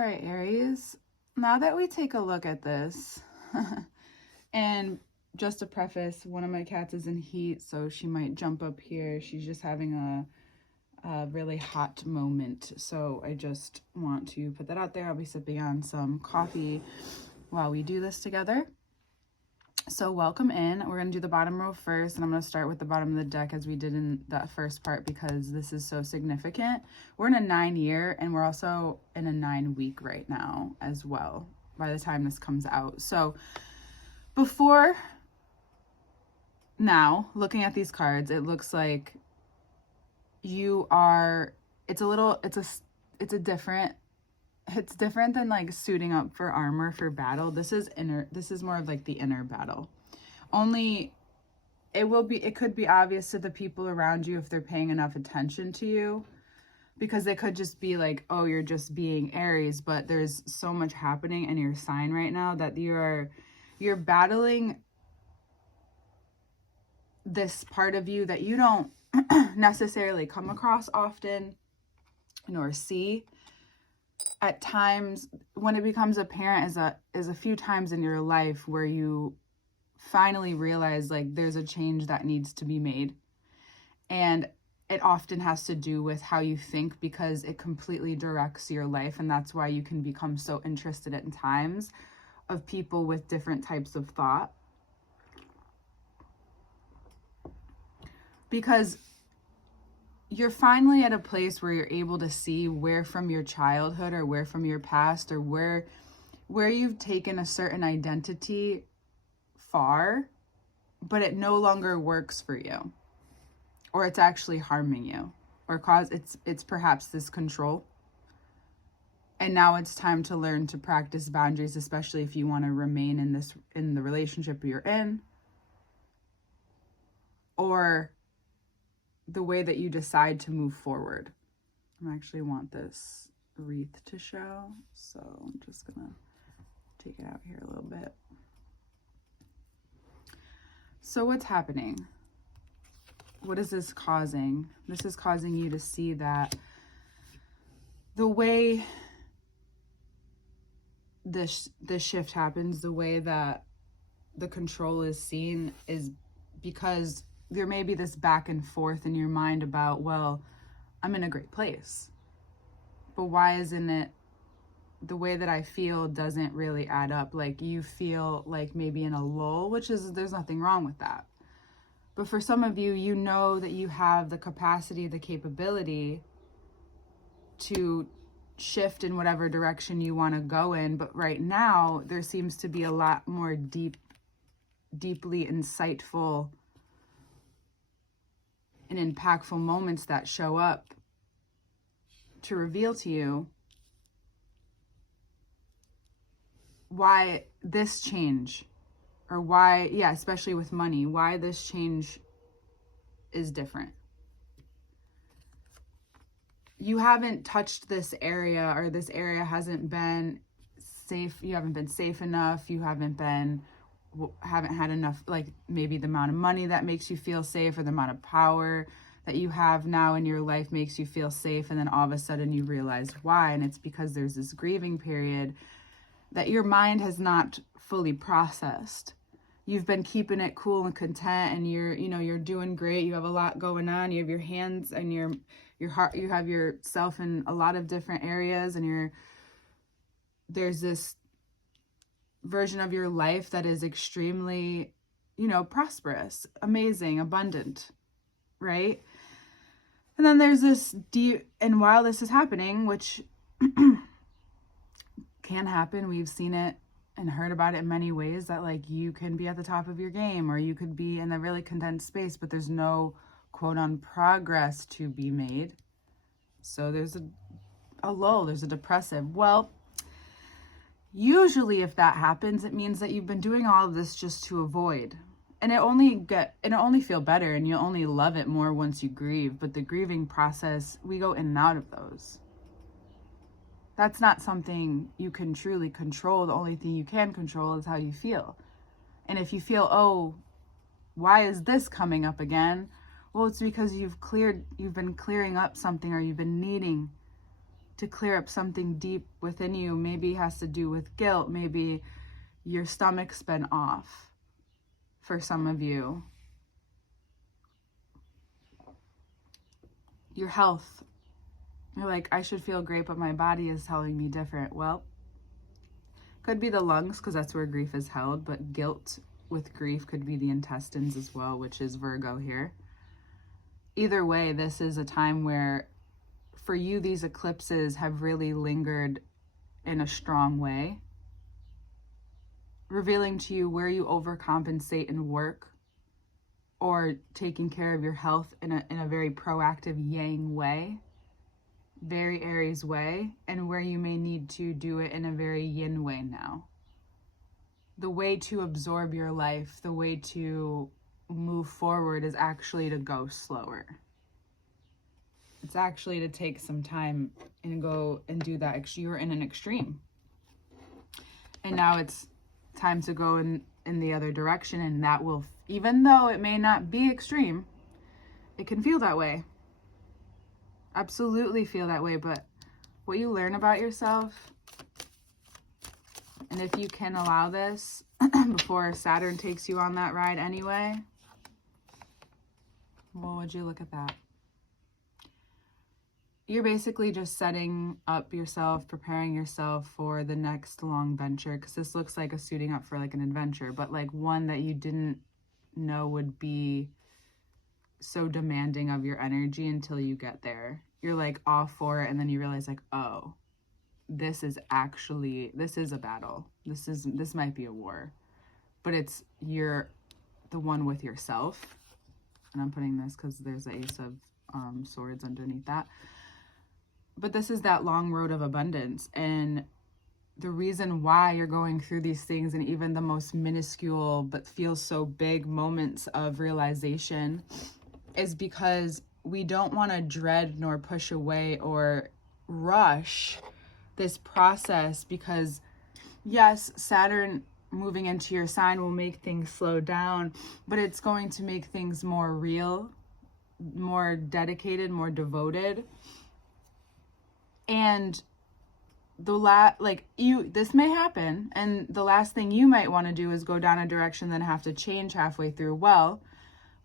right, Aries, now that we take a look at this, and just to preface, one of my cats is in heat, so she might jump up here. She's just having a really hot moment, so I just want to put that out there. I'll be sipping on some coffee while we do this together. So welcome in. We're going to do the bottom row first, and I'm going to start with the bottom of the deck as we did in that first part because this is so significant. We're in a 9-year, and we're also in a 9-week right now as well by the time this comes out. So before now, looking at these cards, it looks like you are, it's different than like suiting up for armor for battle. This is more of like the inner battle. Only it could be obvious to the people around you if they're paying enough attention to you, because they could just be like, oh, you're just being Aries, but there's so much happening in your sign right now that you're battling this part of you that you don't necessarily come across often nor see. At times, when it becomes apparent, is a few times in your life where you finally realize like there's a change that needs to be made. And it often has to do with how you think, because it completely directs your life. And that's why you can become so interested at times of people with different types of thought. Because you're finally at a place where you're able to see where from your childhood or where from your past or where you've taken a certain identity far, but it no longer works for you, or it's actually harming you, or it's perhaps this control. And now it's time to learn to practice boundaries, especially if you want to remain in the relationship you're in, or the way that you decide to move forward. I actually want this wreath to show, so I'm just gonna take it out here a little bit. So what's happening? What is this causing? This is causing you to see that the way this shift happens, the way that the control is seen, is because there may be this back and forth in your mind about, well, I'm in a great place, but why isn't it the way that I feel doesn't really add up? Like you feel like maybe in a lull, there's nothing wrong with that. But for some of you, you know that you have the capacity, the capability to shift in whatever direction you want to go in. But right now, there seems to be a lot more deeply insightful and impactful moments that show up to reveal to you why this change, or why, especially with money, why this change is different. You haven't touched this area, or this area hasn't been safe. You haven't been safe enough. You haven't had enough, like maybe the amount of money that makes you feel safe, or the amount of power that you have now in your life makes you feel safe. And then all of a sudden you realize why. And it's because there's this grieving period that your mind has not fully processed. You've been keeping it cool and content, and you're doing great. You have a lot going on. You have your hands and your heart, you have yourself in a lot of different areas, and there's this version of your life that is extremely, prosperous, amazing, abundant, right? And then there's this and while this is happening, which can happen, we've seen it and heard about it in many ways, that like you can be at the top of your game, or you could be in a really condensed space, but there's no quote on progress to be made. So there's a lull, there's a depressive. Well, usually if that happens, it means that you've been doing all of this just to avoid. And it only feel better, and you only love it more once you grieve. But the grieving process, we go in and out of those. That's not something you can truly control. The only thing you can control is how you feel. And if you feel, oh, why is this coming up again? Well, it's because you've been clearing up something, or you've been needing to clear up something deep within you. Maybe it has to do with guilt. Maybe your stomach's been off for some of you. Your health. You're like, I should feel great, but my body is telling me different. Well, could be the lungs, because that's where grief is held, but guilt with grief could be the intestines as well, which is Virgo here. Either way, this is a time where, for you, these eclipses have really lingered in a strong way, revealing to you where you overcompensate in work or taking care of your health in a very proactive yang way, very Aries way, and where you may need to do it in a very yin way now. The way to absorb your life, the way to move forward is actually to go slower. It's actually to take some time and go and do that. You're in an extreme. And now it's time to go in the other direction, and that will, even though it may not be extreme, it can feel that way. Absolutely feel that way, but what you learn about yourself, and if you can allow this before Saturn takes you on that ride anyway, well, would you look at that? You're basically just setting up yourself, preparing yourself for the next long venture, because this looks like a suiting up for like an adventure, but like one that you didn't know would be so demanding of your energy until you get there. You're like all for it, and then you realize like, oh, this is a battle. This might be a war, but you're the one with yourself. And I'm putting this because there's the Ace of Swords underneath that. But this is that long road of abundance. And the reason why you're going through these things, and even the most minuscule but feels so big moments of realization, is because we don't want to dread nor push away or rush this process, because yes, Saturn moving into your sign will make things slow down, but it's going to make things more real, more dedicated, more devoted. And this may happen, and the last thing you might want to do is go down a direction, then have to change halfway through. Well,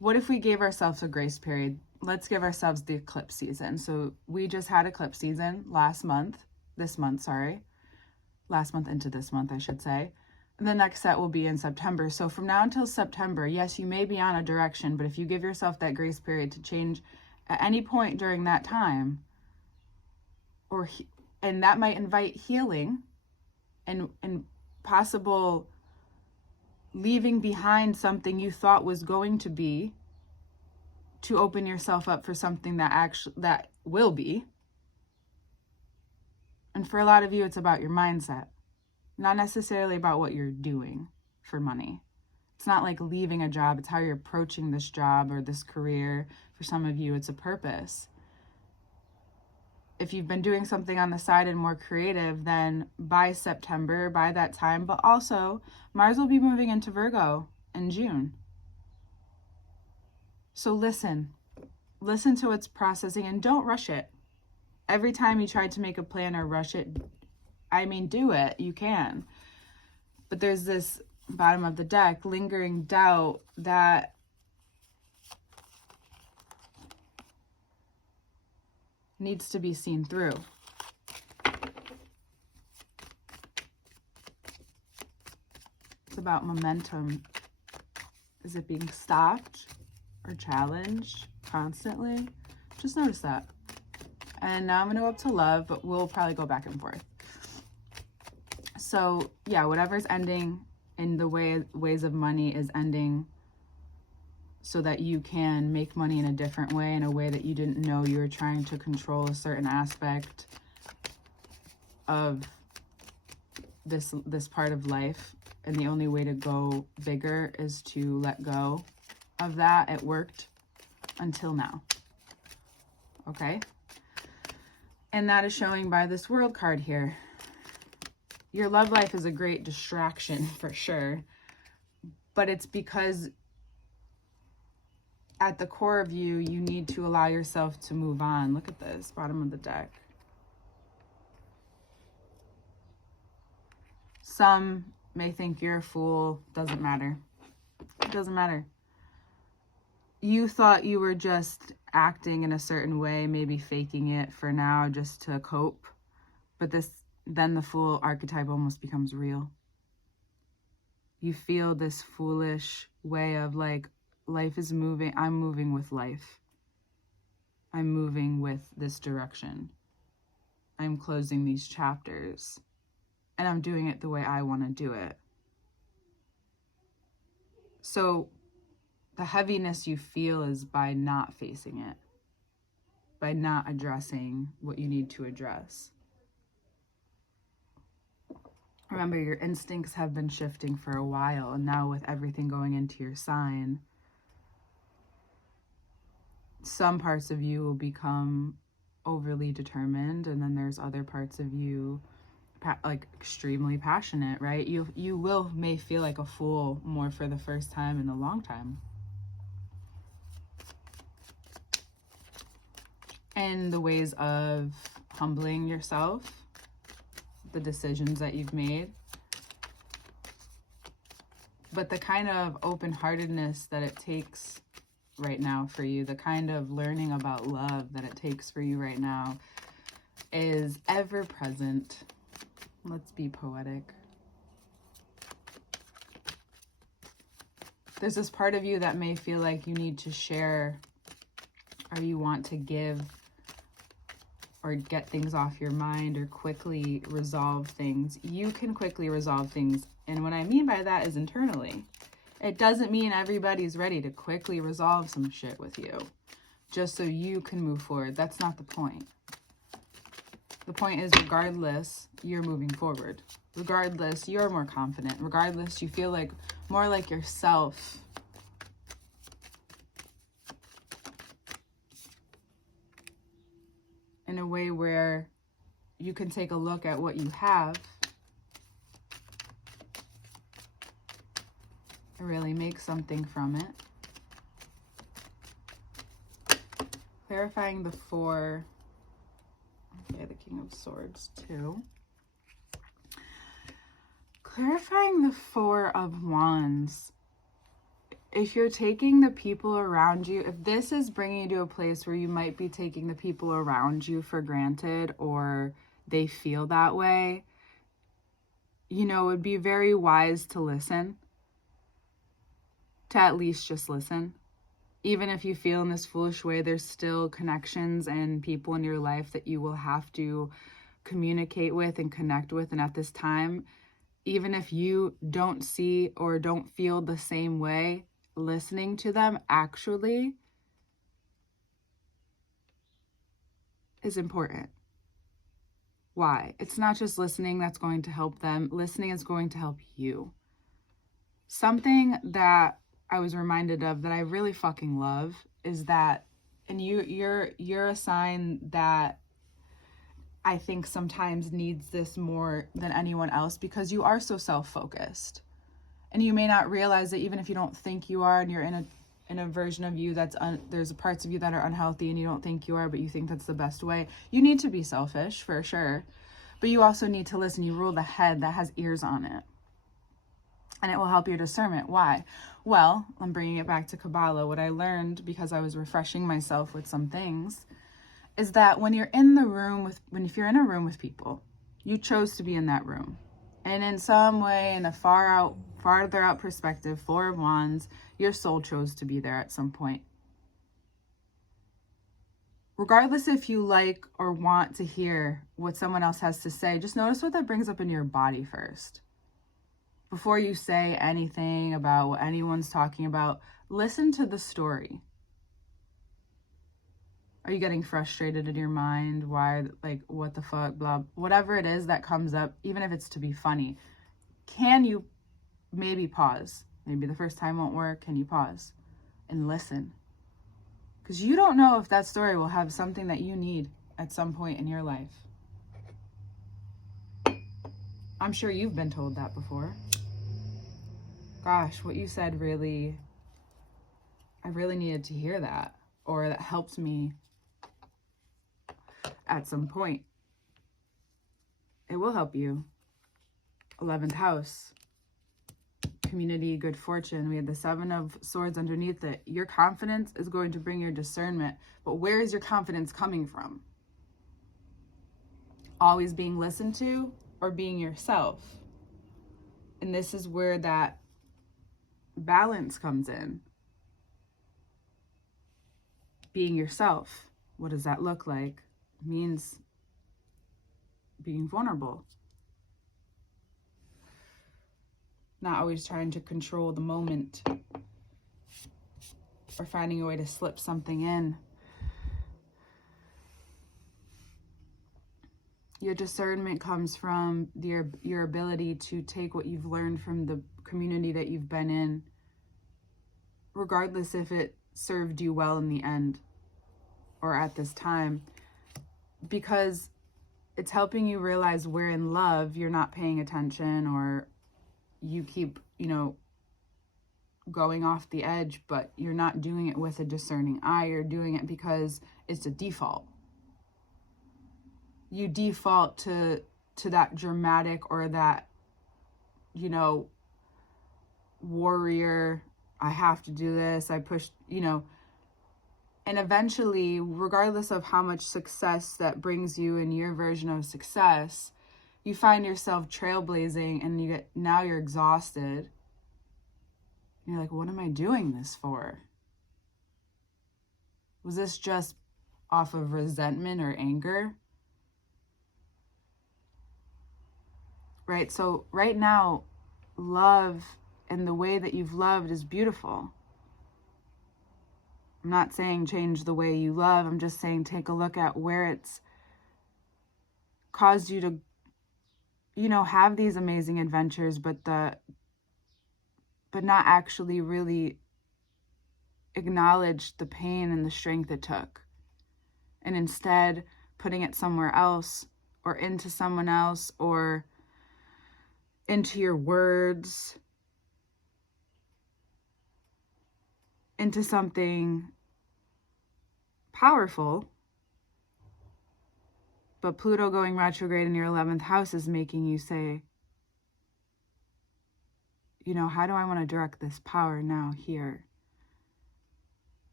what if we gave ourselves a grace period? Let's give ourselves the eclipse season. So we just had eclipse season last month into this month, I should say. And the next set will be in September. So from now until September, yes, you may be on a direction, but if you give yourself that grace period to change at any point during that time, and that might invite healing and possible leaving behind something you thought was going to be, to open yourself up for something that will be. And for a lot of you, it's about your mindset, not necessarily about what you're doing for money. It's not like leaving a job, it's how you're approaching this job or this career. For some of you, it's a purpose. If you've been doing something on the side and more creative, then by September, by that time, but also Mars will be moving into Virgo in June. So listen to what's processing, and don't rush it. Every time you try to make a plan or rush it, do it, you can. But there's this bottom of the deck, lingering doubt that needs to be seen through. It's about momentum. Is it being stopped or challenged constantly? Just notice that. And now I'm going to go up to love, but we'll probably go back and forth. So yeah, whatever's ending in the ways of money is ending so that you can make money in a different way, in a way that you didn't know you were trying to control a certain aspect of this part of life. And the only way to go bigger is to let go of that. It worked until now. Okay? And that is showing by this World card here. Your love life is a great distraction for sure, but it's because at the core of you, you need to allow yourself to move on. Look at this, bottom of the deck. Some may think you're a fool. Doesn't matter. It doesn't matter. You thought you were just acting in a certain way, maybe faking it for now just to cope. But then the fool archetype almost becomes real. You feel this foolish way of like, life is moving. I'm moving with life. I'm moving with this direction. I'm closing these chapters. And I'm doing it the way I want to do it. So the heaviness you feel is by not facing it. By not addressing what you need to address. Remember, your instincts have been shifting for a while, and now with everything going into your sign, some parts of you will become overly determined, and then there's other parts of you like extremely passionate, right? You may feel like a fool more for the first time in a long time. And the ways of humbling yourself, the decisions that you've made, but the kind of open-heartedness that it takes right now for you, the kind of learning about love that it takes for you right now is ever present. Let's be poetic. There's this part of you that may feel like you need to share, or you want to give, or get things off your mind, or quickly resolve things. You can quickly resolve things. And what I mean by that is internally. It doesn't mean everybody's ready to quickly resolve some shit with you, just so you can move forward. That's not the point. The point is, regardless, you're moving forward. Regardless, you're more confident. Regardless, you feel like more like yourself. In a way where you can take a look at what you have and really make something from it. Clarifying the Four. Okay, the King of Swords too. Clarifying the Four of Wands. If you're taking the people around you, if this is bringing you to a place where you might be taking the people around you for granted, or they feel that way, you know, it would be very wise to listen. To at least just listen. Even if you feel in this foolish way, there's still connections and people in your life that you will have to communicate with and connect with. And at this time, even if you don't see or don't feel the same way, listening to them actually is important. Why? It's not just listening that's going to help them. Listening is going to help you. Something that I was reminded of that I really fucking love is that, and you're a sign that I think sometimes needs this more than anyone else, because you are so self-focused. And you may not realize that, even if you don't think you are, and you're in a version of you that's there's parts of you that are unhealthy and you don't think you are, but you think that's the best way. You need to be selfish for sure, but you also need to listen. You rule the head that has ears on it, and it will help your discernment. Why? Well, I'm bringing it back to Kabbalah. What I learned, because I was refreshing myself with some things, is that when you're in the room if you're in a room with people, you chose to be in that room. And in some way, in a farther out perspective, Four of Wands, your soul chose to be there at some point. Regardless if you like or want to hear what someone else has to say, just notice what that brings up in your body first. Before you say anything about what anyone's talking about, listen to the story. Are you getting frustrated in your mind? Why, like, what the fuck, blah, whatever it is that comes up, even if it's to be funny, can you maybe pause? Maybe the first time won't work. Can you pause and listen? Because you don't know if that story will have something that you need at some point in your life. I'm sure you've been told that before. Gosh, what you said really, I really needed to hear that, or that helped me at some point. It will help you. 11th house, community, good fortune. We had the 7 of Swords underneath it. Your confidence is going to bring your discernment. But where is your confidence coming from? Always being listened to or being yourself? And this is where that balance comes in. Being yourself. What does that look like? It means being vulnerable. Not always trying to control the moment or finding a way to slip something in. Your discernment comes from your ability to take what you've learned from the community that you've been in, regardless if it served you well in the end or at this time, because it's helping you realize where in love you're not paying attention, or you keep, going off the edge, but you're not doing it with a discerning eye. You're doing it because it's a default. You default to that dramatic or that, warrior, I have to do this, I push, and eventually, regardless of how much success that brings you in your version of success, you find yourself trailblazing and now you're exhausted. You're like, what am I doing this for? Was this just off of resentment or anger? Right? So right now, love and the way that you've loved is beautiful. I'm not saying change the way you love. I'm just saying take a look at where it's caused you to, have these amazing adventures, but not actually really acknowledge the pain and the strength it took. And instead putting it somewhere else or into someone else or into your words, into something powerful. But Pluto going retrograde in your 11th house is making you say, how do I want to direct this power now here?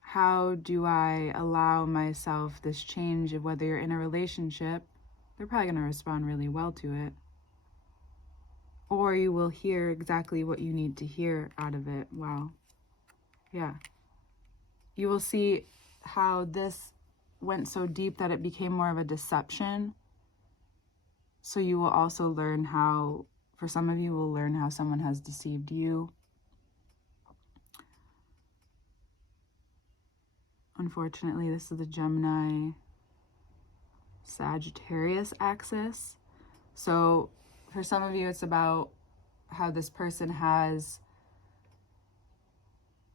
How do I allow myself this change of whether you're in a relationship, they're probably going to respond really well to it. Or you will hear exactly what you need to hear out of it. Wow. Yeah. You will see how this went so deep that it became more of a deception. So you will also learn how, for some of you, will learn how someone has deceived you. Unfortunately, this is the Gemini Sagittarius axis. So for some of you, it's about how this person has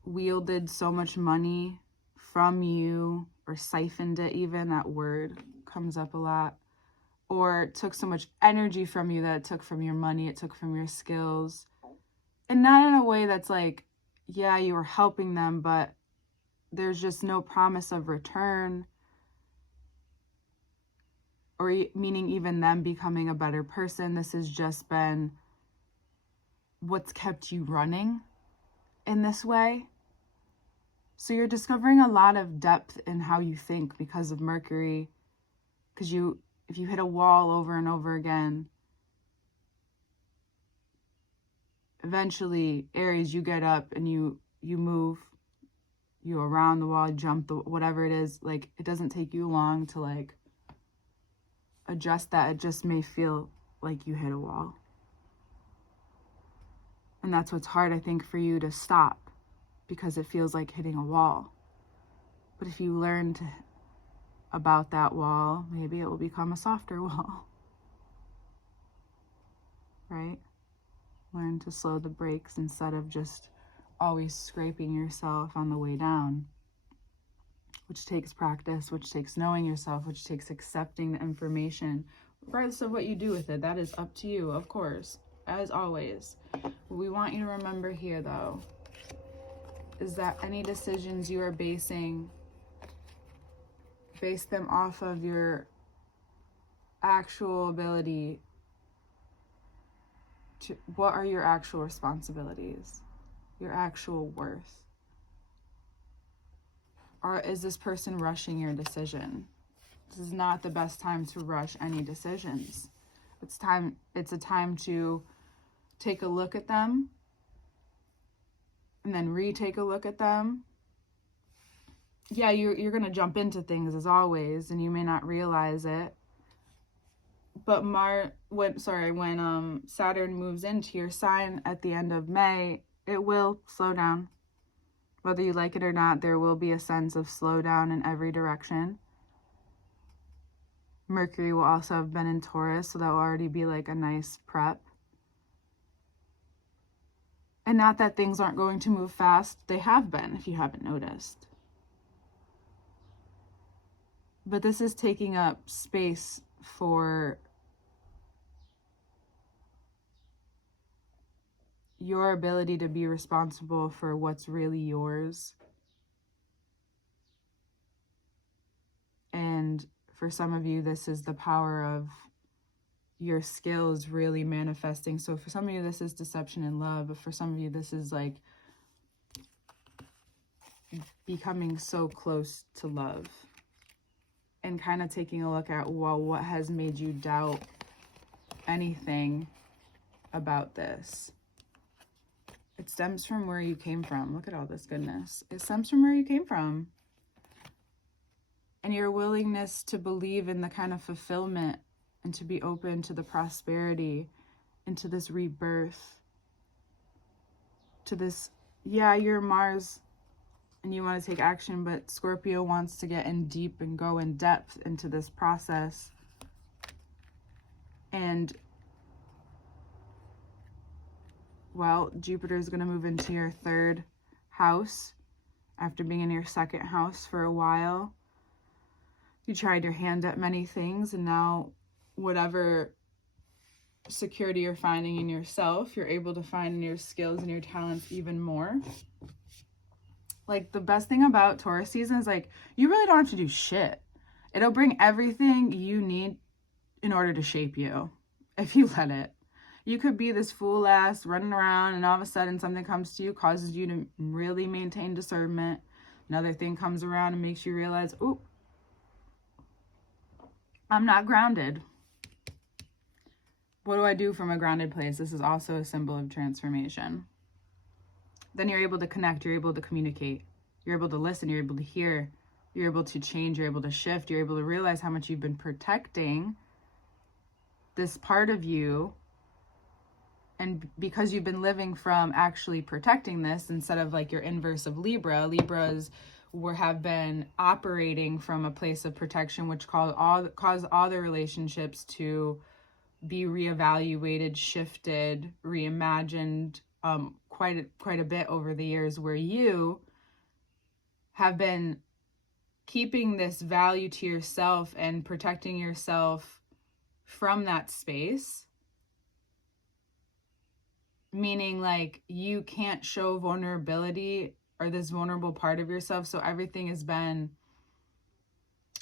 wielded so much money from you, or siphoned it even. That word comes up a lot. Or took so much energy from you that it took from your money, it took from your skills. And not in a way that's like, yeah, you were helping them, but there's just no promise of return, or meaning even them becoming a better person. This has just been what's kept you running in this way. So you're discovering a lot of depth in how you think because of Mercury. Because if you hit a wall over and over again, eventually, Aries, you get up and you move, you around the wall, jump, whatever it is. Like, it doesn't take you long to like adjust that. It just may feel like you hit a wall. And that's what's hard, I think, for you to stop, because it feels like hitting a wall. But if you learn about that wall, maybe it will become a softer wall. Right? Learn to slow the brakes instead of just always scraping yourself on the way down, which takes practice, which takes knowing yourself, which takes accepting the information, regardless of what you do with it. That is up to you, of course, as always. What we want you to remember here, though, is that any decisions you are base them off of your actual ability to what are your actual responsibilities, your actual worth? Or is this person rushing your decision? This is not the best time to rush any decisions. It's a time to take a look at them and then retake a look at them. Yeah, you're going to jump into things as always, and you may not realize it. But when Saturn moves into your sign at the end of May, it will slow down. Whether you like it or not, there will be a sense of slowdown in every direction. Mercury will also have been in Taurus, so that will already be like a nice prep. And not that things aren't going to move fast. They have been, if you haven't noticed. But this is taking up space for your ability to be responsible for what's really yours. And for some of you, this is the power of your skills really manifesting. So for some of you, this is deception and love. But for some of you, this is like becoming so close to love. And kind of taking a look at, well, what has made you doubt anything about this? It stems from where you came from. Look at all this goodness. It stems from where you came from. And your willingness to believe in the kind of fulfillment and to be open to the prosperity and to this rebirth. To this, yeah, you're Mars and you want to take action, but Scorpio wants to get in deep and go in depth into this process. And well, Jupiter is going to move into your third house after being in your second house for a while. You tried your hand at many things, and now whatever security you're finding in yourself, you're able to find in your skills and your talents even more. Like, the best thing about Taurus season is, like, you really don't have to do shit. It'll bring everything you need in order to shape you, if you let it. You could be this fool ass running around, and all of a sudden something comes to you, causes you to really maintain discernment. Another thing comes around and makes you realize, oh, I'm not grounded. What do I do from a grounded place? This is also a symbol of transformation. Then you're able to connect, you're able to communicate, you're able to listen, you're able to hear, you're able to change, you're able to shift, you're able to realize how much you've been protecting this part of you. And because you've been living from actually protecting this instead of like your inverse of Libra, Libras have been operating from a place of protection, which caused all their relationships to be reevaluated, shifted, reimagined quite a bit over the years, where you have been keeping this value to yourself and protecting yourself from that space. Meaning, like, you can't show vulnerability or this vulnerable part of yourself. So everything has been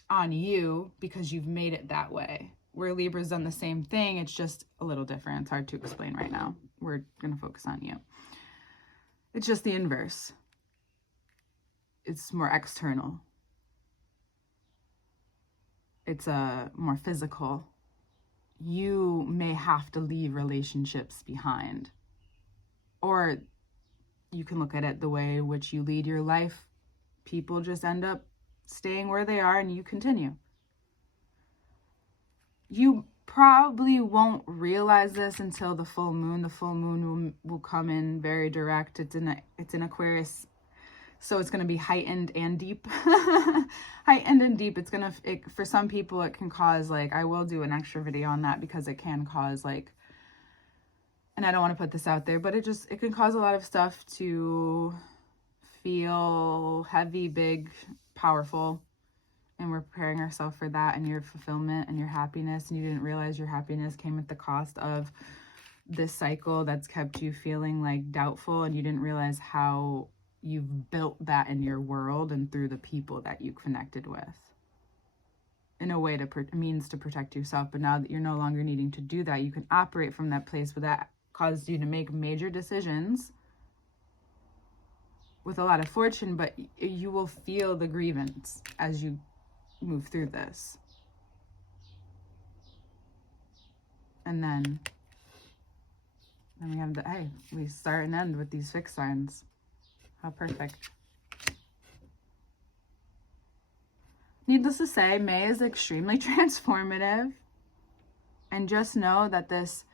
on you because you've made it that way. Where Libra's done the same thing, it's just a little different. It's hard to explain right now. We're going to focus on you. It's just the inverse. It's more external. It's more physical. You may have to leave relationships behind. Or you can look at it the way in which you lead your life. People just end up staying where they are and you continue. You probably won't realize this until the full moon. The full moon will come in very direct. It's in Aquarius, so it's going to be heightened and deep. Heightened and deep. For some people, it can cause, like, I will do an extra video on that because it can cause, like, and I don't want to put this out there, but it can cause a lot of stuff to feel heavy, big, powerful. And we're preparing ourselves for that and your fulfillment and your happiness. And you didn't realize your happiness came at the cost of this cycle that's kept you feeling like doubtful. And you didn't realize how you've built that in your world and through the people that you connected with. In a way, means to protect yourself. But now that you're no longer needing to do that, you can operate from that place caused you to make major decisions with a lot of fortune, but you will feel the grievance as you move through this. And then we have we start and end with these fixed signs. How perfect. Needless to say, May is extremely transformative. And just know that this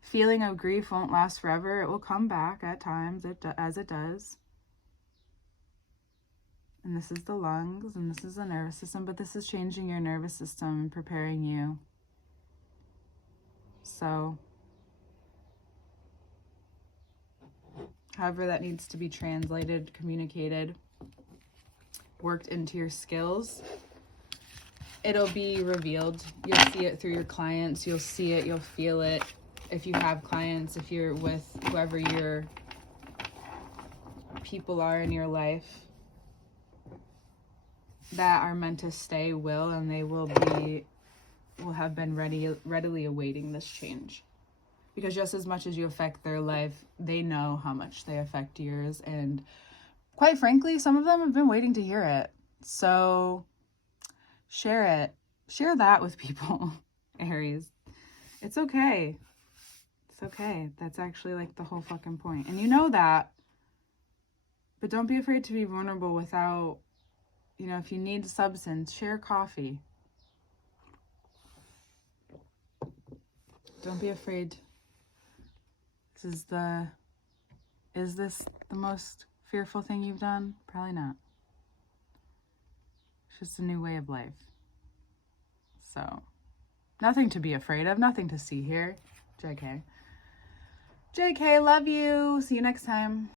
feeling of grief won't last forever. It will come back at times, as it does. And this is the lungs, and this is the nervous system, but this is changing your nervous system and preparing you. So, however that needs to be translated, communicated, worked into your skills, it'll be revealed. You'll see it through your clients. You'll see it. You'll feel it. If you have clients, if you're with whoever your people are in your life that are meant to stay will, and they will have been readily awaiting this change. Because just as much as you affect their life, they know how much they affect yours. And quite frankly, some of them have been waiting to hear it. So share it. Share that with people, Aries. It's okay. It's okay. That's actually like the whole fucking point. And you know that. But don't be afraid to be vulnerable without, if you need substance, share coffee. Don't be afraid. Is this the most fearful thing you've done? Probably not. It's just a new way of life. So, nothing to be afraid of, nothing to see here. JK. JK, love you. See you next time.